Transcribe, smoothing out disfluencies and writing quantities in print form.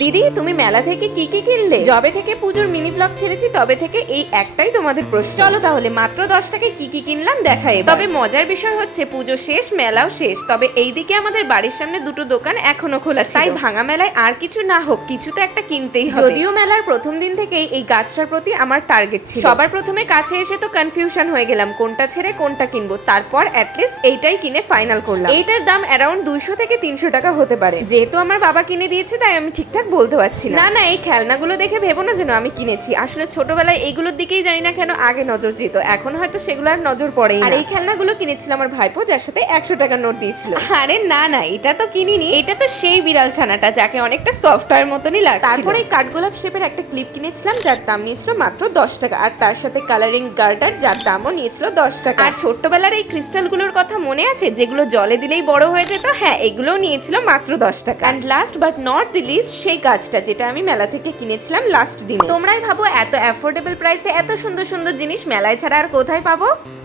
দিদি তুমি মেলা থেকে কি কি কিনলে? যবে থেকে পুজোর মিনি ব্লগ ছেড়েছি তবে থেকে এই একটাই তোমাদের প্রশ্ন। চলো তাহলে মাত্র 10 টাকায় কি কি কিনলাম দেখাই। তবে মজার বিষয় হচ্ছে পুজো শেষ, মেলাও শেষ, তবে এইদিকে আমাদের বাড়ির সামনে দুটো দোকান এখনো খোলা ছিল। তাই ভাঙা মেলায় আর কিছু না হোক কিছু তো একটা কিনতেই হবে। যদিও মেলার প্রথম দিন থেকেই এই গাছটার প্রতি আমার টার্গেট ছিল। সবার প্রথমে কাছে এসে তো কনফিউশন হয়ে গেলাম কোনটা ছেড়ে কোনটা কিনবো, তারপর অ্যাটলিস্ট এইটাই কিনে ফাইনাল করলাম। এইটার দাম অ্যারাউন্ড 200 থেকে 300 টাকা হতে পারে। যেহেতু আমার বাবা কিনে দিয়েছে তাই আমি ঠিকঠাক বলতে পারছি না। না এই খেলনাগুলো দেখে ভেবো না যেন আমি কিনেছি। আসলে ছোটবেলায় এইগুলোর দিকেই জানি না কেন আগে নজর যেত, এখন হয়তো সেগুলো আর নজর পড়েই না। আর এই খেলনাগুলো কিনেছিল আমার ভাইপো, যার সাথে 100 টাকার নোট দিয়েছিল। আরে না না, এটা তো কিনিনি, এটা তো সেই বিড়াল ছানাটা যাকে অনেকটা সফটওয়্যার মতনই লাগছিল। তারপর এই কাঠগোলাপ শেপের একটা ক্লিপ কিনেছিলাম যার দাম নিয়েছিল মাত্র 10 টাকা, আর তার সাথে কালারিং গার্ডার যার দামও নিয়েছিল 10 টাকা। আর ছোট্টবেলার এই ক্রিস্টালগুলোর কথা মনে আছে যেগুলো জলে দিলেই বড় হয়ে যেত? হ্যাঁ, এগুলোও নিয়েছিল মাত্র 10 টাকা। And last but not the least সেই গাছটা যেটা আমি মেলা থেকে কিনেছিলাম লাস্ট দিন। তোমরাই ভাবো এত অ্যাফোর্ডেবল প্রাইসে এত সুন্দর সুন্দর জিনিস মেলায় ছাড়া আর কোথায় পাবো?